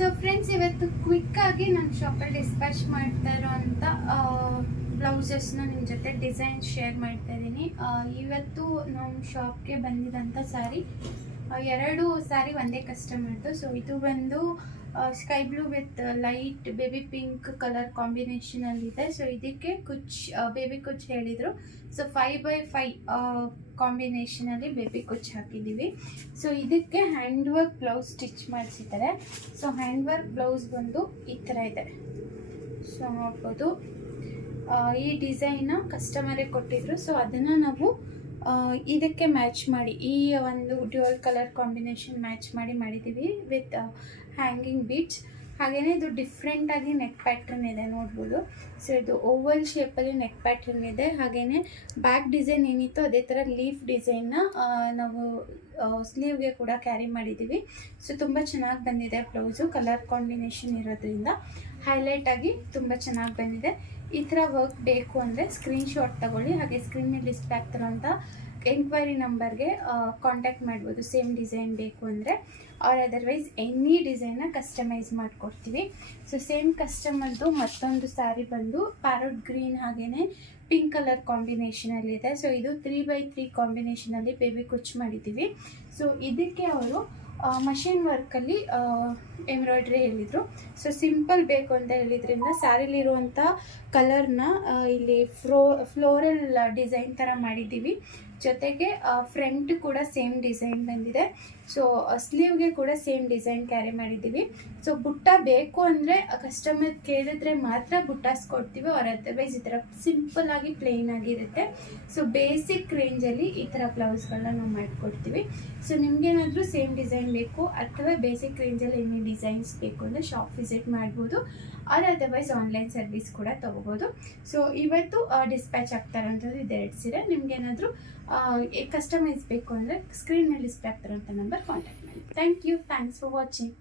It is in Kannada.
ಸೊ ಫ್ರೆಂಡ್ಸ್, ಇವತ್ತು ಕ್ವಿಕ್ಕಾಗಿ ನನ್ನ ಶಾಪಲ್ಲಿ ಡಿಸ್ಪ್ಯಾಚ್ ಮಾಡ್ತಾ ಇರೋಂಥ ಬ್ಲೌಸಸ್ನ ನಿಮ್ಮ ಜೊತೆ ಡಿಸೈನ್ ಶೇರ್ ಮಾಡ್ತಾ ಇದ್ದೀನಿ. ಇವತ್ತು ನಮ್ಮ ಶಾಪ್ಗೆ ಬಂದಿದ್ದಂಥ ಸ್ಯಾರಿ, ಎರಡು ಸ್ಯಾರಿ ಒಂದೇ ಕಸ್ಟಮರ್ದು. ಸೊ ಇದು ಬಂದು sky blue with light baby pink colour ಕಾಂಬಿನೇಷನಲ್ಲಿದೆ. ಸೊ ಇದಕ್ಕೆ ಬೇಬಿ ಕುಚ್ ಹೇಳಿದರು. ಸೊ 5x5 ಕಾಂಬಿನೇಷನಲ್ಲಿ ಬೇಬಿ ಕುಚ್ ಹಾಕಿದ್ದೀವಿ. ಸೊ ಇದಕ್ಕೆ ಹ್ಯಾಂಡ್ ವರ್ಕ್ ಬ್ಲೌಸ್ ಸ್ಟಿಚ್ ಮಾಡಿಸಿದ್ದಾರೆ. ಸೊ ಹ್ಯಾಂಡ್ ವರ್ಕ್ ಬ್ಲೌಸ್ ಬಂದು ಈ ಥರ ಇದೆ. ಸೊ ನೋಡ್ಬೋದು, ಈ ಡಿಸೈನ್ನ ಕಸ್ಟಮರೇ ಕೊಟ್ಟಿದ್ರು. ಸೊ ಅದನ್ನು ನಾವು ಇದಕ್ಕೆ ಮ್ಯಾಚ್ ಮಾಡಿ, ಈ ಒಂದು ಡ್ಯುಯಲ್ ಕಲರ್ ಕಾಂಬಿನೇಷನ್ ಮ್ಯಾಚ್ ಮಾಡಿದ್ದೀವಿ ವಿತ್ ಹ್ಯಾಂಗಿಂಗ್ ಬೀಡ್ಸ್. ಹಾಗೆಯೇ ಇದು ಡಿಫ್ರೆಂಟಾಗಿ ನೆಕ್ ಪ್ಯಾಟ್ರನ್ ಇದೆ, ನೋಡ್ಬೋದು. ಸೊ ಇದು ಓವಲ್ ಶೇಪಲ್ಲಿ ನೆಕ್ ಪ್ಯಾಟ್ರನ್ ಇದೆ. ಹಾಗೆಯೇ ಬ್ಯಾಕ್ ಡಿಸೈನ್ ಏನಿತ್ತು ಅದೇ ಥರ ಲೀಫ್ ಡಿಸೈನ್ನ ನಾವು ಸ್ಲೀವ್ಗೆ ಕೂಡ ಕ್ಯಾರಿ ಮಾಡಿದ್ದೀವಿ. ಸೊ ತುಂಬ ಚೆನ್ನಾಗಿ ಬಂದಿದೆ ಬ್ಲೌಸು. ಕಲರ್ ಕಾಂಬಿನೇಷನ್ ಇರೋದ್ರಿಂದ ಹೈಲೈಟಾಗಿ ತುಂಬ ಚೆನ್ನಾಗಿ ಬಂದಿದೆ. ಈ ಥರ ವರ್ಕ್ ಬೇಕು ಅಂದರೆ ಸ್ಕ್ರೀನ್ಶಾಟ್ ತಗೊಳ್ಳಿ. ಹಾಗೆ ಸ್ಕ್ರೀನ್ ಮೇಲೆ ಡಿಸ್ಪ್ಲೇ ಆಗ್ತಿರೋಂಥ ಎಂಕ್ವೈರಿ ನಂಬರ್ಗೆ ಕಾಂಟ್ಯಾಕ್ಟ್ ಮಾಡ್ಬೋದು. ಸೇಮ್ ಡಿಸೈನ್ ಬೇಕು ಅಂದರೆ, ಆರ್ ಅದರ್ವೈಸ್ ಎನಿ ಡಿಸೈನ್ನ ಕಸ್ಟಮೈಸ್ ಮಾಡಿಕೊಡ್ತೀವಿ. ಸೊ ಸೇಮ್ ಕಸ್ಟಮರ್ದು ಮತ್ತೊಂದು ಸ್ಯಾರಿ ಬಂದು ಪ್ಯಾರೋಟ್ ಗ್ರೀನ್ ಹಾಗೆಯೇ ಪಿಂಕ್ ಕಲರ್ ಕಾಂಬಿನೇಷನಲ್ಲಿದೆ. ಸೊ ಇದು 3x3 ಕಾಂಬಿನೇಷನಲ್ಲಿ ಬೇಬಿ ಕುಚ್ ಮಾಡಿದ್ದೀವಿ. ಸೊ ಇದಕ್ಕೆ ಅವರು ಮಷಿನ್ ವರ್ಕಲ್ಲಿ ಎಂಬ್ರಾಯ್ಡ್ರಿ ಹೇಳಿದರು. ಸೊ ಸಿಂಪಲ್ ಬೇಕು ಅಂತ ಹೇಳಿದ್ರಿಂದ ಸ್ಯಾರಿಲಿರುವಂಥ ಕಲರ್ನ ಇಲ್ಲಿ ಫ್ಲೋರಲ್ ಡಿಸೈನ್ ಥರ ಮಾಡಿದ್ದೀವಿ. ಜೊತೆಗೆ ಫ್ರಂಟ್ ಕೂಡ ಸೇಮ್ ಡಿಸೈನ್ ಬಂದಿದೆ. ಸೊ ಸ್ಲೀವ್ಗೆ ಕೂಡ ಸೇಮ್ ಡಿಸೈನ್ ಕ್ಯಾರಿ ಮಾಡಿದ್ದೀವಿ. ಸೊ ಬುಟ್ಟ ಬೇಕು ಅಂದರೆ ಕಸ್ಟಮರ್ ಕೇಳಿದ್ರೆ ಮಾತ್ರ ಬುಟ್ಟಾಸ್ ಕೊಡ್ತೀವಿ. ಅವ್ರ ಅದರ್ವೈಸ್ ಈ ಥರ ಸಿಂಪಲ್ ಆಗಿ ಪ್ಲೇನ್ ಆಗಿರುತ್ತೆ. ಸೊ ಬೇಸಿಕ್ ರೇಂಜಲ್ಲಿ ಈ ಥರ ಬ್ಲೌಸ್ಗಳನ್ನ ನಾವು ಮಾಡಿಕೊಡ್ತೀವಿ. ಸೊ ನಿಮಗೇನಾದರೂ ಸೇಮ್ ಡಿಸೈನ್ ಬೇಕು ಅಥವಾ ಬೇಸಿಕ್ ರೇಂಜಲ್ಲಿ ಏನೇ ಡಿಸೈನ್ಸ್ ಬೇಕು ಅಂದರೆ ಶಾಪ್ ವಿಸಿಟ್ ಮಾಡ್ಬೋದು. ಆರ್ ಅದರ್ವೈಸ್ ಆನ್ಲೈನ್ ಸರ್ವಿಸ್ ಕೂಡ ತೊಗೋಬೋದು. ಸೊ ಇವತ್ತು ಡಿಸ್ಪ್ಯಾಚ್ ಆಗ್ತಾ ಇರೋಂಥದ್ದು ಇದೆರಡು ಸೀರೆ. ನಿಮಗೇನಾದರೂ ಕಸ್ಟಮೈಸ್ ಬೇಕು ಅಂದರೆ ಸ್ಕ್ರೀನ್ ಮೇಲೆ ಡಿಸ್ಪ್ಲೇ ಆಗ್ತಿರೋಂಥ ನಂಬರ್ ಕಾಂಟ್ಯಾಕ್ಟ್ ಮಾಡಿ. Thank you. Thanks for watching.